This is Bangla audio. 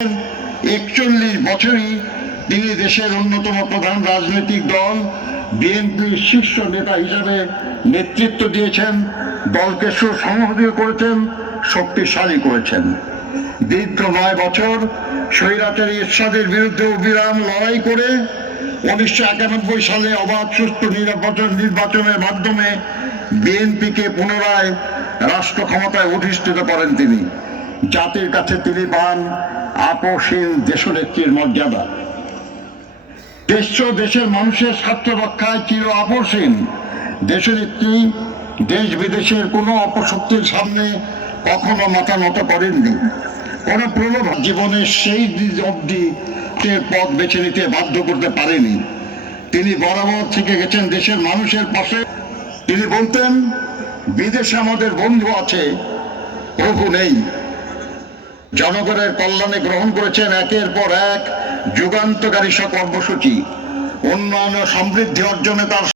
41 বছরই তিনি দেশের অন্যতম প্রধান রাজনৈতিক দল বিএনপির শীর্ষ নেতা হিসেবে নেতৃত্ব দিয়েছেন, দলকে সুসংহত করেছেন, শক্তিশালী করেছেন। দীর্ঘ 9 বছর স্বৈরাচারী এরশাদের বিরুদ্ধে অবিরাম লড়াই করে 1991 সালে অবাধ সুষ্ঠু নির্বাচনের মাধ্যমে বিএনপিকে পুনরায় রাষ্ট্র ক্ষমতায় অধিষ্ঠিত করেন তিনি। জাতির কাছে তিনি পান আপসহীন দেশনেত্রীর মর্যাদা। দেশের মানুষের স্বার্থ রক্ষায় চির আপসহীন দেশনেত্রী দেশ বিদেশের কোনো অপশক্তির সামনে কখনো মাথা নত করেননি। কোন প্রলোভ জীবনের সেই অবধি পথ বেছে নিতে বাধ্য করতে পারেনি। তিনি বরাবর থেকে গেছেন দেশের মানুষের পাশে। তিনি বলতেন, বিদেশে আমাদের বন্ধু আছে, প্রভু নেই। জনগণের কল্যাণে গ্রহণ করেছেন একের পর এক যুগান্তকারী সব কর্মসূচি। উন্নয়ন ও সমৃদ্ধি অর্জনে তার